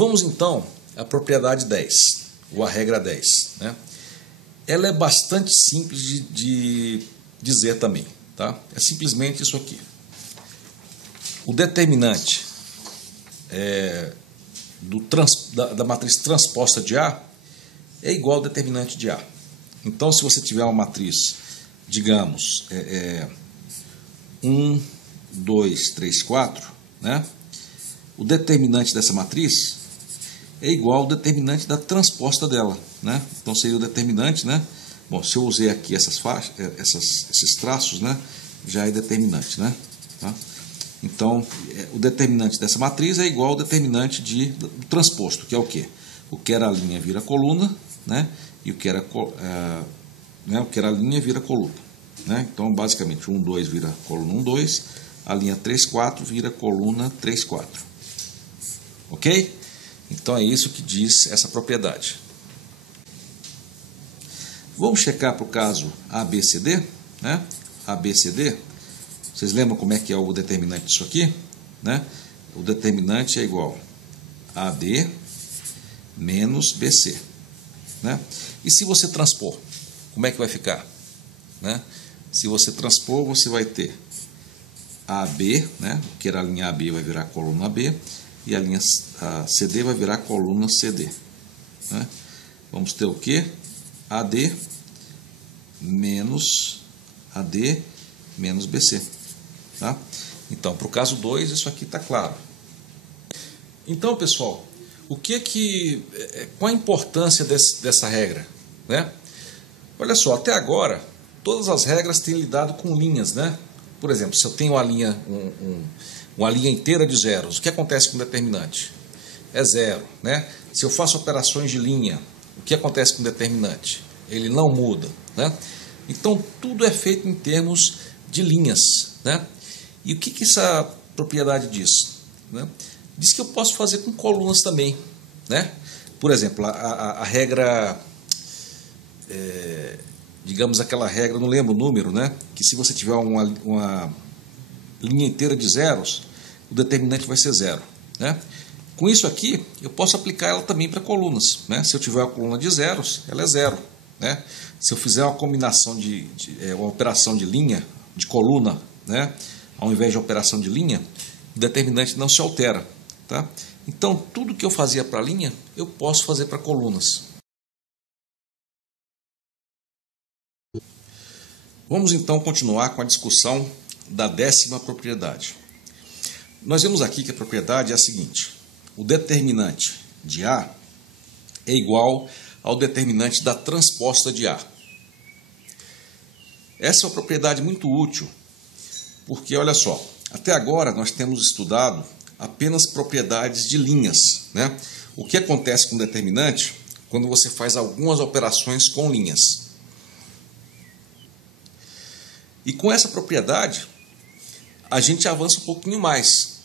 Vamos então à propriedade 10, ou à regra 10, né? Ela é bastante simples de dizer também, tá? É simplesmente isso aqui. O determinante da matriz transposta de A é igual ao determinante de A. Então, se você tiver uma matriz, digamos, 1, 2, 3, 4, né? O determinante dessa matriz é igual ao determinante da transposta dela, né? Então, seria o determinante, né? Bom, se eu usei aqui essas faixas, esses traços, né? Já é determinante, né? Tá? Então, o determinante dessa matriz é igual ao determinante do transposto, que é o quê? O que era a linha vira coluna, né? E o que era a linha vira coluna, né? Então, basicamente, 1, 2 vira coluna 1, 2, a linha 3, 4 vira coluna 3, 4. Ok? Então, é isso que diz essa propriedade. Vamos checar para o caso ABCD, né? ABCD. Vocês lembram como é que é o determinante disso aqui? Né? O determinante é igual a AB menos BC. Né? E se você transpor, como é que vai ficar? Né? Se você transpor, você vai ter AB, né? Que era a linha AB vai virar a coluna AB, e a linha CD vai virar a coluna CD. Né? Vamos ter o quê? AD menos BC. Tá? Então, para o caso 2, isso aqui está claro. Então, pessoal, qual a importância dessa regra? Né? Olha só, até agora, todas as regras têm lidado com linhas, né? Por exemplo, se eu tenho uma linha inteira de zeros, o que acontece com o determinante? É zero, né? Se eu faço operações de linha, o que acontece com o determinante? Ele não muda, né? Então, tudo é feito em termos de linhas, né? E o que essa propriedade diz? Né? Diz que eu posso fazer com colunas também, né? Por exemplo, a regra, digamos aquela regra, não lembro o número, né? Que se você tiver uma linha inteira de zeros, o determinante vai ser zero, né? Com isso aqui, eu posso aplicar ela também para colunas, né? Se eu tiver uma coluna de zeros, ela é zero, né? Se eu fizer uma combinação uma operação de linha, de coluna, né? Ao invés de operação de linha, o determinante não se altera, tá? Então, tudo que eu fazia para linha, eu posso fazer para colunas. Vamos então continuar com a discussão da 10ª propriedade. Nós vemos aqui que a propriedade é a seguinte: o determinante de A é igual ao determinante da transposta de A. Essa é uma propriedade muito útil, porque, olha só, até agora nós temos estudado apenas propriedades de linhas, né? O que acontece com o determinante quando você faz algumas operações com linhas. E com essa propriedade, a gente avança um pouquinho mais,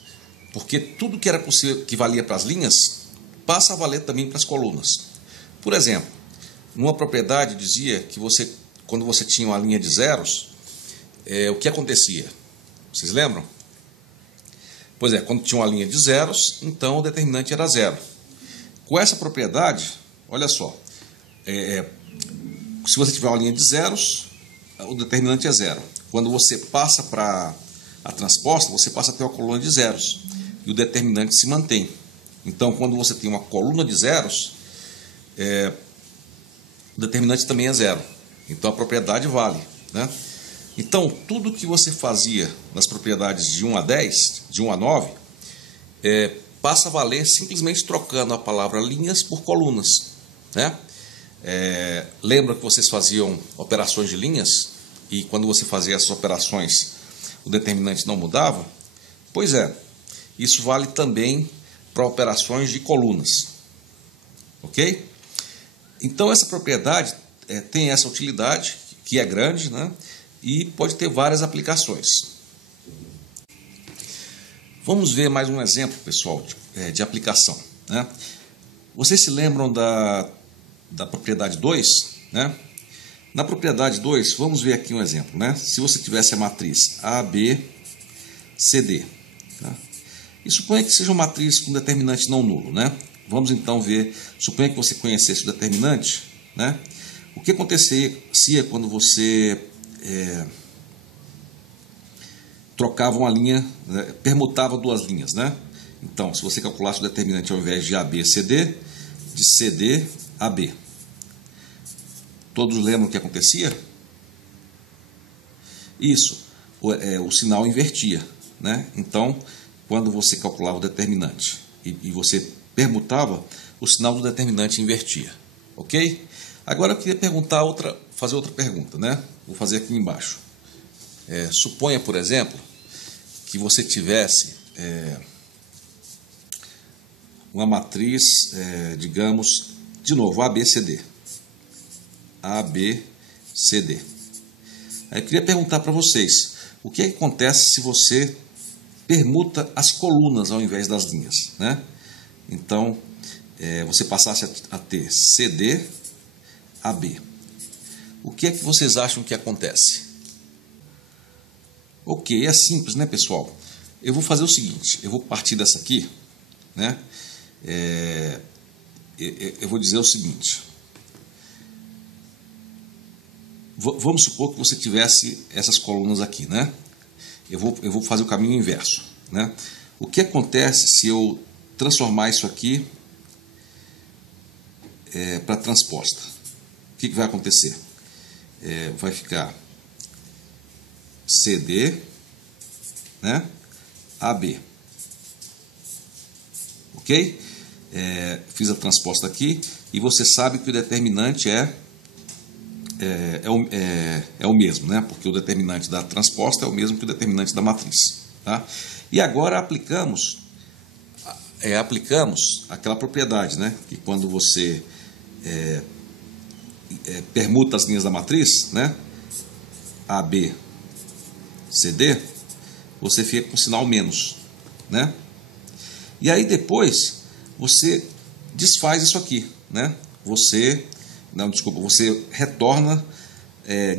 porque tudo que era possível, que valia para as linhas, passa a valer também para as colunas. Por exemplo, numa propriedade dizia que quando você tinha uma linha de zeros, o que acontecia? Vocês lembram? Pois é, quando tinha uma linha de zeros, então o determinante era zero. Com essa propriedade, olha só, se você tiver uma linha de zeros, o determinante é zero. Quando você passa para a transposta, você passa a ter uma coluna de zeros, e o determinante se mantém. Então, quando você tem uma coluna de zeros, o determinante também é zero. Então, a propriedade vale, né? Então, tudo que você fazia nas propriedades de 1 a 10, de 1 a 9, passa a valer simplesmente trocando a palavra linhas por colunas, né? Lembra que vocês faziam operações de linhas e quando você fazia essas operações o determinante não mudava? Pois é, isso vale também para operações de colunas, ok? Então, essa propriedade tem essa utilidade, que é grande, né? E pode ter várias aplicações. Vamos ver mais um exemplo, pessoal, de aplicação, né? Vocês se lembram da propriedade 2? Né? Na propriedade 2, vamos ver aqui um exemplo, né? Se você tivesse a matriz A, B, C, D, tá? E suponha que seja uma matriz com determinante não nulo, né? Vamos então ver, suponha que você conhecesse o determinante, né? O que acontecia quando você trocava uma linha, né, permutava duas linhas, né? Então, se você calculasse o determinante ao invés de AB, CD, de CD, AB. Todos lembram o que acontecia? Isso, o sinal invertia, né? Então, quando você calculava o determinante e você permutava, o sinal do determinante invertia, ok? Agora eu queria fazer outra pergunta, né? Vou fazer aqui embaixo. Suponha, por exemplo, que você tivesse uma matriz, digamos, de novo, ABCD. ABCD. Aí eu queria perguntar para vocês, o que acontece se você permuta as colunas ao invés das linhas, né? Então, você passasse a ter CD, AB. O que é que vocês acham que acontece? Ok, é simples, né, pessoal? Eu vou fazer o seguinte, eu vou partir dessa aqui, né? Eu vou dizer o seguinte. Vamos supor que você tivesse essas colunas aqui, né? Eu vou fazer o caminho inverso, né? O que acontece se eu transformar isso aqui para transposta? O que vai acontecer? Vai ficar CD, né? AB. Ok? Fiz a transposta aqui e você sabe que o determinante é o mesmo, né? Porque o determinante da transposta é o mesmo que o determinante da matriz, tá? E agora aplicamos aquela propriedade, né? Que quando você permuta as linhas da matriz, né? AB, CD, você fica com o sinal menos, né? E aí depois você desfaz isso aqui, né? Você retorna,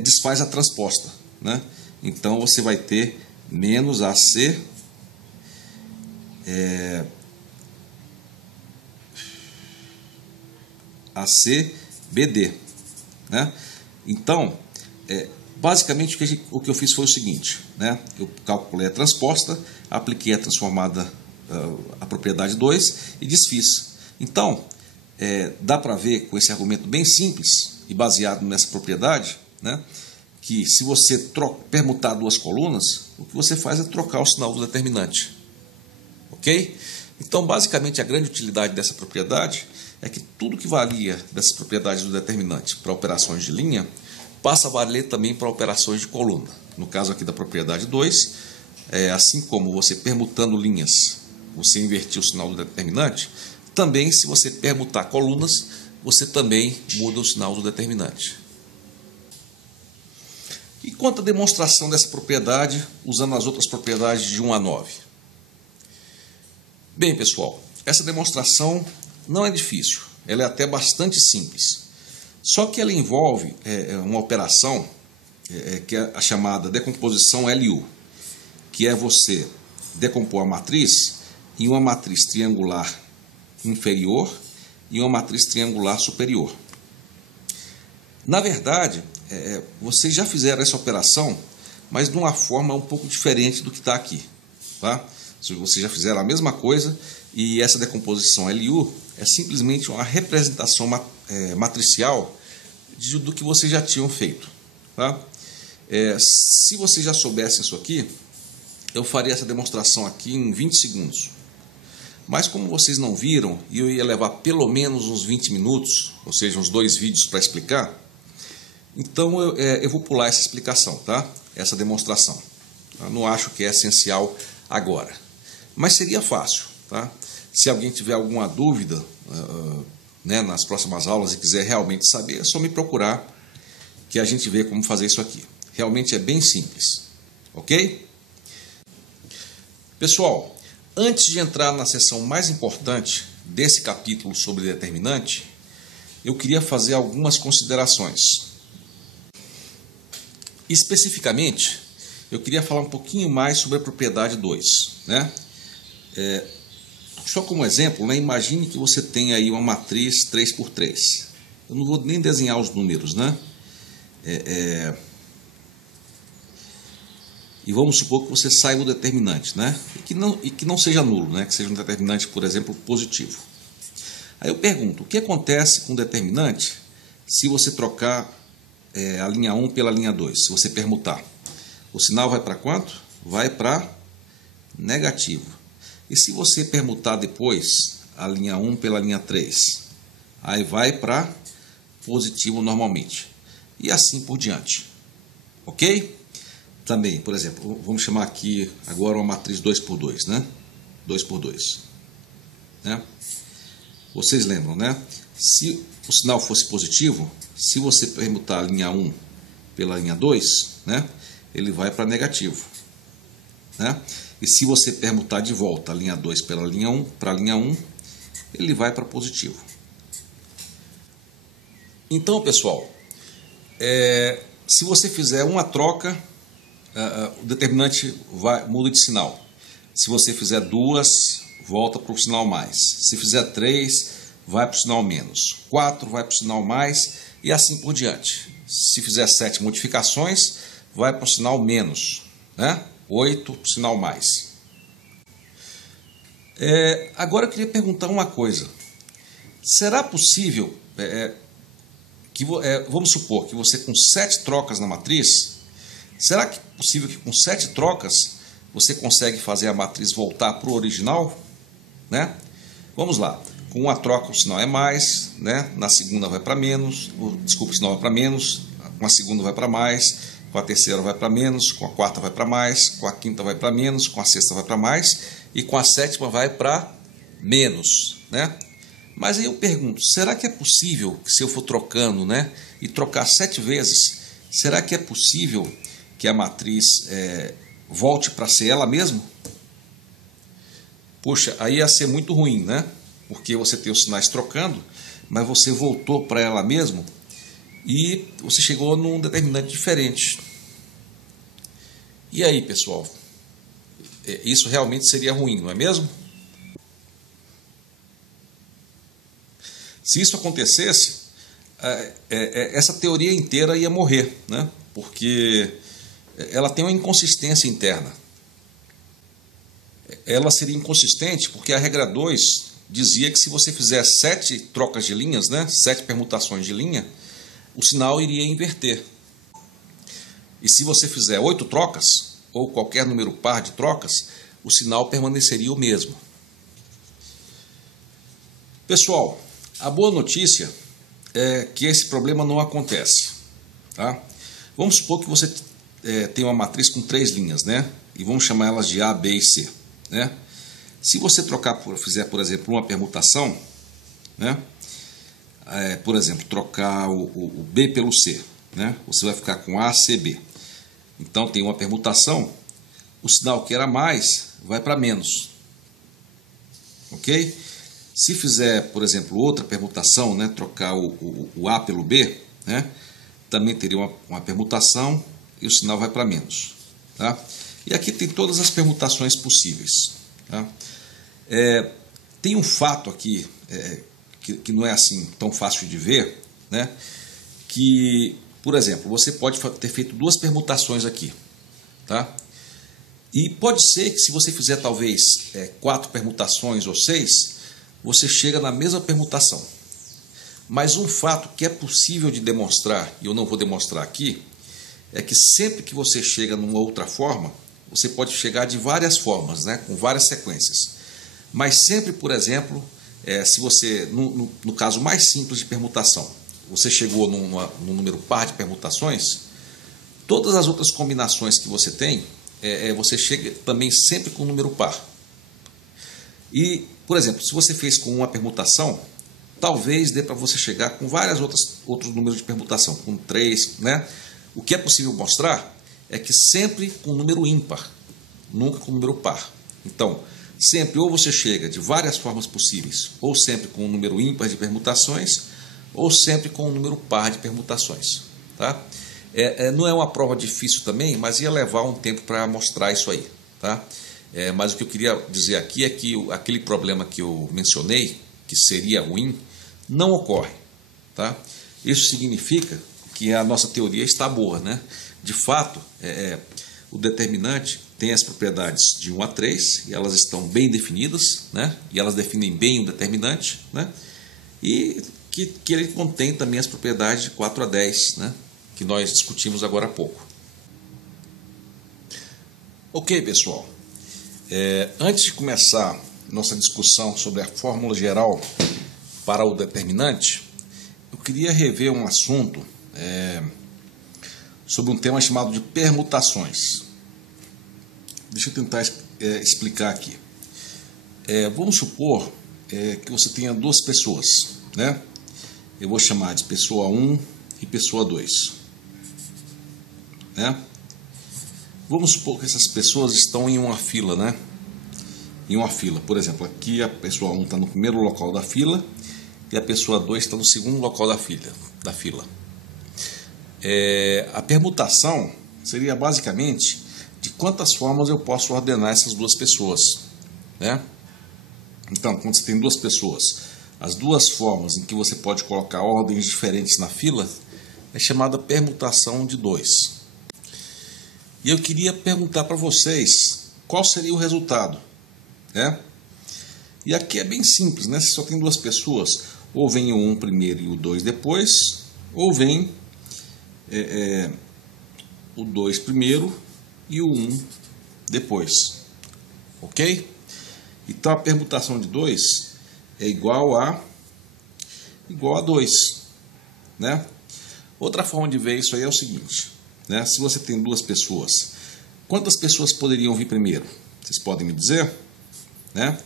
desfaz a transposta, né? Então você vai ter menos AC ACBD, né? Então, basicamente o que eu fiz foi o seguinte, né? Eu calculei a transposta, apliquei a transformada, a propriedade 2 e desfiz. Então, dá para ver com esse argumento bem simples e baseado nessa propriedade, né, que se você permutar duas colunas, o que você faz é trocar o sinal do determinante. Ok? Então, basicamente, a grande utilidade dessa propriedade é que tudo que valia dessas propriedades do determinante para operações de linha passa a valer também para operações de coluna. No caso aqui da propriedade 2, assim como você permutando linhas, você invertiu o sinal do determinante, também se você permutar colunas, você também muda o sinal do determinante. E quanto à demonstração dessa propriedade usando as outras propriedades de 1 a 9? Bem, pessoal, essa demonstração não é difícil, ela é até bastante simples. Só que ela envolve uma operação que é a chamada decomposição LU, que é você decompor a matriz em uma matriz triangular inferior e uma matriz triangular superior. Na verdade, vocês já fizeram essa operação, mas de uma forma um pouco diferente do que está aqui, tá? Vocês já fizeram a mesma coisa e essa decomposição LU é simplesmente uma representação matricial do que vocês já tinham feito, tá? Se vocês já soubessem isso aqui, eu faria essa demonstração aqui em 20 segundos. Mas como vocês não viram, e eu ia levar pelo menos uns 20 minutos, ou seja, uns 2 vídeos para explicar, então eu vou pular essa explicação, tá? Essa demonstração. Eu não acho que é essencial agora. Mas seria fácil, tá? Se alguém tiver alguma dúvida né, nas próximas aulas e quiser realmente saber, é só me procurar que a gente vê como fazer isso aqui. Realmente é bem simples, ok? Pessoal, antes de entrar na seção mais importante desse capítulo sobre determinante, eu queria fazer algumas considerações. Especificamente, eu queria falar um pouquinho mais sobre a propriedade 2, né? Só como exemplo, né, imagine que você tem aí uma matriz 3x3. Eu não vou nem desenhar os números, né? E vamos supor que você saiba o determinante, né? E que não seja nulo, né? Que seja um determinante, por exemplo, positivo. Aí eu pergunto, o que acontece com o determinante se você trocar a linha 1 pela linha 2, se você permutar? O sinal vai para quanto? Vai para negativo. E se você permutar depois a linha 1 pela linha 3? Aí vai para positivo normalmente. E assim por diante. Ok? Também, por exemplo, vamos chamar aqui agora uma matriz 2x2, né? 2x2. Né? Vocês lembram, né? Se o sinal fosse positivo, se você permutar a linha 1 pela linha 2, né? Ele vai para negativo. Né? E se você permutar de volta a linha 2 pela linha 1, para a linha 1, ele vai para positivo. Então, pessoal, se você fizer uma troca, o determinante muda de sinal. Se você fizer duas, volta para o sinal mais. Se fizer 3, vai para o sinal menos. 4 vai para o sinal mais e assim por diante. Se fizer 7 modificações, vai para o sinal menos. Né? 8 para o sinal mais. Agora eu queria perguntar uma coisa. Será possível, vamos supor que você com 7 trocas na matriz, será que é possível que com 7 trocas você consegue fazer a matriz voltar para o original? Né? Vamos lá. Com uma troca o sinal é mais, né? Na segunda vai para menos, desculpa, o sinal vai para menos, com a segunda vai para mais, com a terceira vai para menos, com a quarta vai para mais, com a quinta vai para menos, com a sexta vai para mais e com a sétima vai para menos, né? Mas aí eu pergunto, será que é possível que se eu for trocando, né, e trocar 7 vezes, será que é possível que a matriz volte para ser ela mesma? Poxa, aí ia ser muito ruim, né? Porque você tem os sinais trocando, mas você voltou para ela mesmo e você chegou num determinante diferente. E aí, pessoal? Isso realmente seria ruim, não é mesmo? Se isso acontecesse, essa teoria inteira ia morrer, né? Porque ela tem uma inconsistência interna. Ela seria inconsistente porque a regra 2 dizia que se você fizer 7 trocas de linhas, né, 7 permutações de linha, o sinal iria inverter. E se você fizer 8 trocas, ou qualquer número par de trocas, o sinal permaneceria o mesmo. Pessoal, a boa notícia é que esse problema não acontece. Tá? Vamos supor que você tem uma matriz com 3 linhas, né? E vamos chamar elas de A, B e C. Né? Se você fizer, por exemplo, uma permutação, né? Por exemplo, trocar o B pelo C, né? Você vai ficar com A, C, B. Então tem uma permutação, o sinal que era mais vai para menos. Ok? Se fizer, por exemplo, outra permutação, né? Trocar o A pelo B, né? Também teria uma permutação e o sinal vai para menos. Tá? E aqui tem todas as permutações possíveis. Tá? Tem um fato aqui que não é assim tão fácil de ver, né? Que, por exemplo, você pode ter feito 2 permutações aqui. Tá? E pode ser que se você fizer talvez 4 permutações ou 6, você chega na mesma permutação. Mas um fato que é possível de demonstrar, e eu não vou demonstrar aqui, é que sempre que você chega numa outra forma, você pode chegar de várias formas, né, com várias sequências. Mas sempre, por exemplo, se você, no caso mais simples de permutação, você chegou num número par de permutações, todas as outras combinações que você tem, você chega também sempre com um número par. E, por exemplo, se você fez com uma permutação, talvez dê para você chegar com vários outros números de permutação, com 3, né? O que é possível mostrar é que sempre com número ímpar, nunca com número par. Então, sempre ou você chega de várias formas possíveis, ou sempre com um número ímpar de permutações, ou sempre com um número par de permutações. Tá? Não é uma prova difícil também, mas ia levar um tempo para mostrar isso aí. Tá? Mas o que eu queria dizer aqui é que aquele problema que eu mencionei, que seria ruim, não ocorre. Tá? Isso significa que a nossa teoria está boa, né? De fato, o determinante tem as propriedades de 1 a 3, e elas estão bem definidas, né? E elas definem bem o determinante, né? E que ele contém também as propriedades de 4 a 10, né? Que nós discutimos agora há pouco. Ok, pessoal. Antes de começar nossa discussão sobre a fórmula geral para o determinante, eu queria rever um assunto sobre um tema chamado de permutações. Deixa eu tentar explicar aqui. Vamos supor que você tenha duas pessoas, né? Eu vou chamar de pessoa 1 e pessoa 2, né? Vamos supor que essas pessoas estão em uma fila, né? Em uma fila, por exemplo, aqui a pessoa 1 está no primeiro local da fila e a pessoa 2 está no segundo local da fila. A permutação seria basicamente de quantas formas eu posso ordenar essas duas pessoas, né? Então, quando você tem duas pessoas, as duas formas em que você pode colocar ordens diferentes na fila é chamada permutação de 2. E eu queria perguntar para vocês qual seria o resultado, né? E aqui é bem simples, né? Se só tem duas pessoas, ou vem o 1 primeiro e o 2 depois, ou vem o 2 primeiro e o 1 depois, ok? Então a permutação de 2 é igual a 2, né? Outra forma de ver isso aí é o seguinte, né? Se você tem duas pessoas, quantas pessoas poderiam vir primeiro? Vocês podem me dizer, né?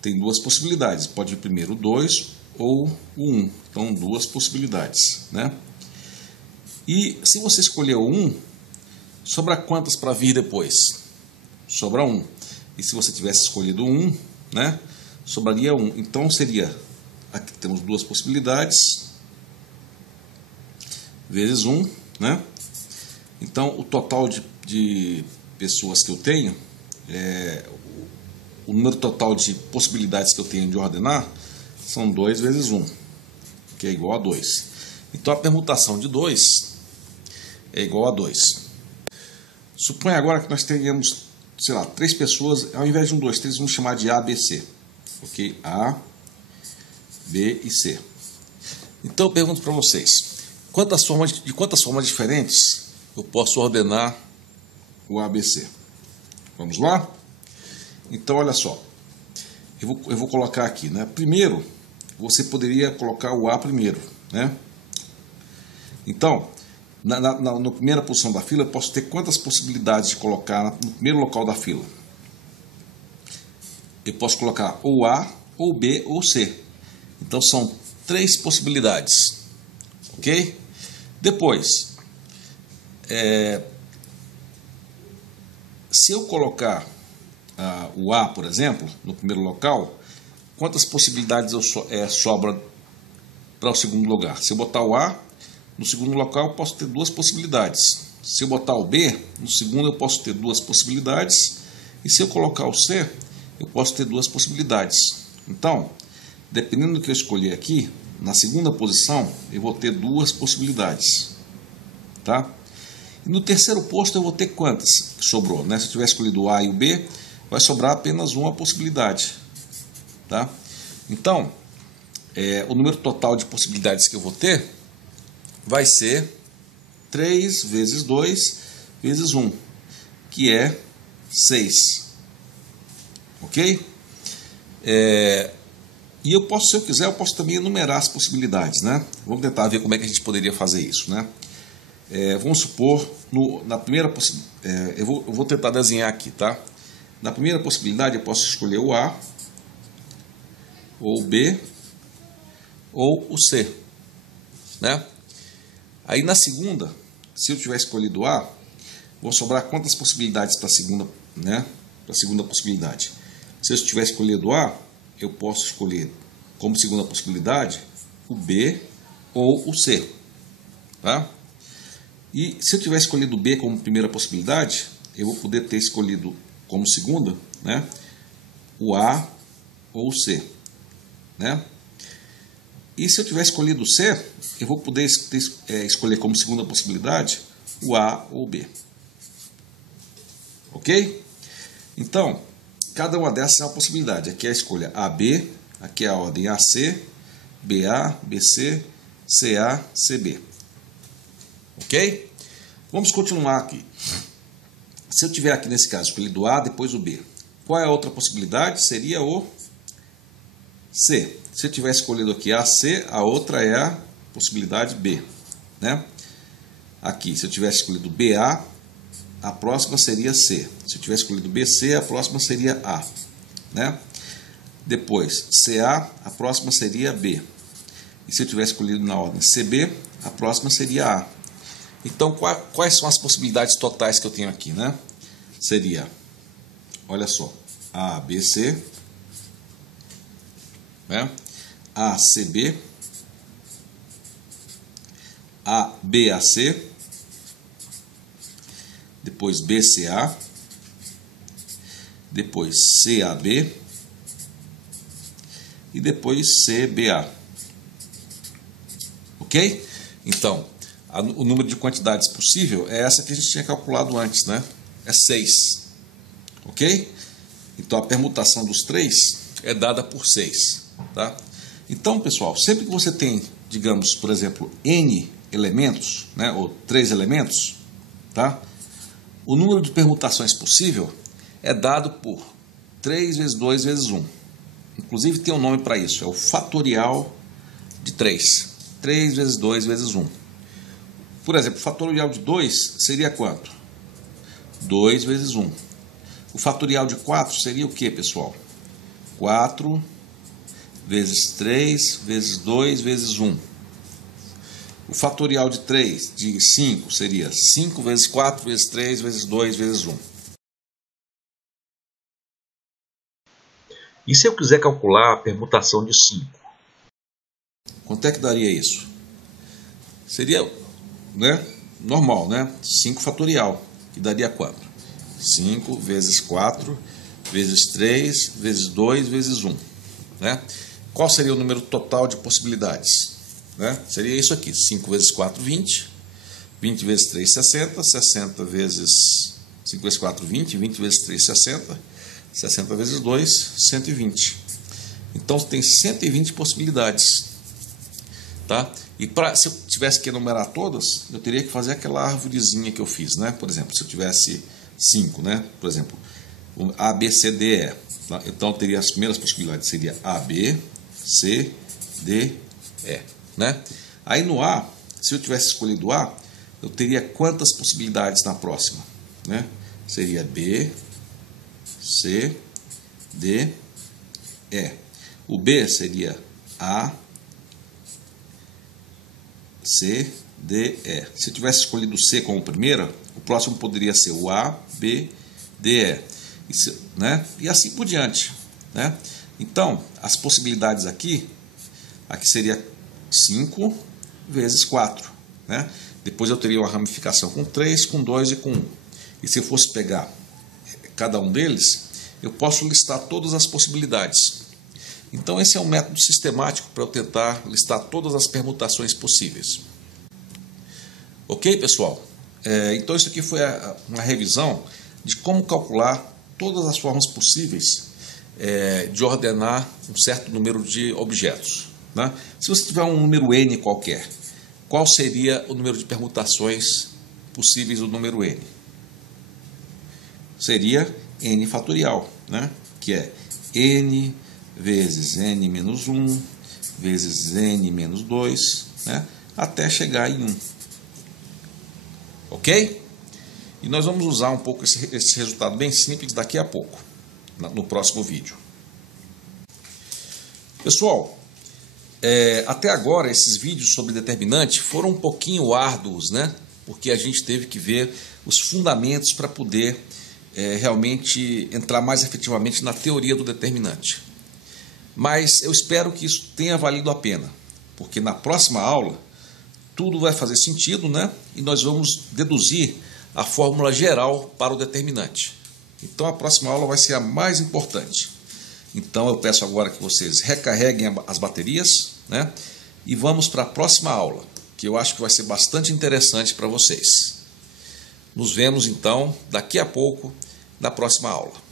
Tem duas possibilidades, pode vir primeiro o 2 ou o 1, então duas possibilidades, né? E se você escolher o 1, sobra quantas para vir depois? Sobra 1. E se você tivesse escolhido 1, né, sobraria 1. Então seria, aqui temos duas possibilidades, vezes 1, né? Então o total de pessoas que eu tenho, o número total de possibilidades que eu tenho de ordenar, são 2 vezes 1, que é igual a 2. Então a permutação de 2 é igual a 2. Suponha agora que nós tenhamos, sei lá, 3 pessoas, ao invés de 1, 2, 3, vamos chamar de A, B, C. Ok? A, B e C. Então eu pergunto para vocês, de quantas formas diferentes eu posso ordenar o ABC? Vamos lá? Então olha só, eu vou colocar aqui, né? Primeiro, você poderia colocar o A primeiro, né? Então, na primeira posição da fila, eu posso ter quantas possibilidades de colocar no primeiro local da fila? Eu posso colocar ou A, ou B, ou C. Então são 3 possibilidades, ok? Depois, se eu colocar o A, por exemplo, no primeiro local, quantas possibilidades sobra para o segundo lugar? Se eu botar o A no segundo local, eu posso ter 2 possibilidades. Se eu botar o B no segundo, eu posso ter 2 possibilidades. E se eu colocar o C, eu posso ter 2 possibilidades. Então, dependendo do que eu escolher aqui, na segunda posição, eu vou ter 2 possibilidades. Tá? E no terceiro posto, eu vou ter quantas que sobrou, né? Se eu tiver escolhido o A e o B, vai sobrar apenas uma possibilidade. Tá? Então, o número total de possibilidades que eu vou ter vai ser 3 vezes 2 vezes 1, que é 6. Ok? E eu posso, se eu quiser, eu posso também enumerar as possibilidades, né? Vamos tentar ver como é que a gente poderia fazer isso, né? Vamos supor, na primeira possibilidade, eu vou tentar desenhar aqui, tá? Na primeira possibilidade eu posso escolher o A, ou o B, ou o C, né? Aí na segunda, se eu tiver escolhido A, vão sobrar quantas possibilidades para a segunda, né? Para a segunda possibilidade. Se eu tiver escolhido A, eu posso escolher como segunda possibilidade o B ou o C, tá? E se eu tiver escolhido B como primeira possibilidade, eu vou poder ter escolhido como segunda, né, o A ou o C, né? E se eu tiver escolhido o C, eu vou poder escolher como segunda possibilidade o A ou o B. Ok? Então, cada uma dessas é uma possibilidade. Aqui é a escolha AB, aqui é a ordem AC, BA, BC, CA, CB. Ok? Vamos continuar aqui. Se eu tiver aqui nesse caso escolhido o A, depois o B, qual é a outra possibilidade? Seria o C. Se eu tiver escolhido aqui AC, a outra é a possibilidade B, né? Aqui, se eu tivesse escolhido BA, a próxima seria C. Se eu tivesse escolhido BC, a próxima seria A, né? Depois, CA, a próxima seria B. E se eu tivesse escolhido na ordem CB, a próxima seria A. Então, quais são as possibilidades totais que eu tenho aqui, né? Seria, olha só, ABC, né? ACB, ABAC, depois BCA, depois CAB e depois CBA. Ok? Então, o número de quantidades possível é essa que a gente tinha calculado antes, né? É 6. Ok? Então, a permutação dos 3 é dada por 6. Tá? Então, pessoal, sempre que você tem, digamos, por exemplo, N elementos, né, ou 3 elementos, tá? O número de permutações possível é dado por 3 vezes 2 vezes 1. Inclusive tem um nome para isso, é o fatorial de 3. 3 vezes 2 vezes 1. Por exemplo, o fatorial de 2 seria quanto? 2 vezes 1. O fatorial de 4 seria o que, pessoal? 4 vezes 3 vezes 2 vezes 1. O fatorial de 3, de 5, seria 5 vezes 4 vezes 3 vezes 2 vezes 1. E se eu quiser calcular a permutação de 5? Quanto é que daria isso? Seria, né, normal, né? 5 fatorial, que daria quanto? 5 vezes 4 vezes 3 vezes 2 vezes 1. Né? Qual seria o número total de possibilidades? Né? Seria isso aqui, 5 vezes 4, 20. 20 vezes 3, 60. 60 vezes 5 vezes 4, 20. 20 vezes 3, 60. 60 vezes 2, 120. Então, tem 120 possibilidades. Tá? E se eu tivesse que enumerar todas, eu teria que fazer aquela árvorezinha que eu fiz. Né? Por exemplo, se eu tivesse 5, né? Por exemplo, A, B, C, D, E. Tá? Então, eu teria as primeiras possibilidades. Seria A, B, C, D, E. Né? Aí no A, se eu tivesse escolhido A, eu teria quantas possibilidades na próxima? Né? Seria B, C, D, E. O B seria A, C, D, E. Se eu tivesse escolhido o C como primeira, o próximo poderia ser o A, B, D, E. Né? E assim por diante. Né? Então, as possibilidades aqui seria 5 vezes 4. Né? Depois eu teria uma ramificação com 3, com 2 e com 1. E se eu fosse pegar cada um deles, eu posso listar todas as possibilidades. Então esse é um método sistemático para eu tentar listar todas as permutações possíveis. Ok, pessoal? Então isso aqui foi uma revisão de como calcular todas as formas possíveis de ordenar um certo número de objetos. Né? Se você tiver um número n qualquer, qual seria o número de permutações possíveis do número n? Seria n fatorial, né? Que é n vezes n menos 1, vezes n menos 2, né? Até chegar em 1. Ok? E nós vamos usar um pouco esse resultado bem simples daqui a pouco, no próximo vídeo. Pessoal, até agora esses vídeos sobre determinante foram um pouquinho árduos, né? Porque a gente teve que ver os fundamentos para poder realmente entrar mais efetivamente na teoria do determinante. Mas eu espero que isso tenha valido a pena, porque na próxima aula tudo vai fazer sentido, né? E nós vamos deduzir a fórmula geral para o determinante. Então a próxima aula vai ser a mais importante. Então eu peço agora que vocês recarreguem as baterias, né? E vamos para a próxima aula, que eu acho que vai ser bastante interessante para vocês. Nos vemos então daqui a pouco na próxima aula.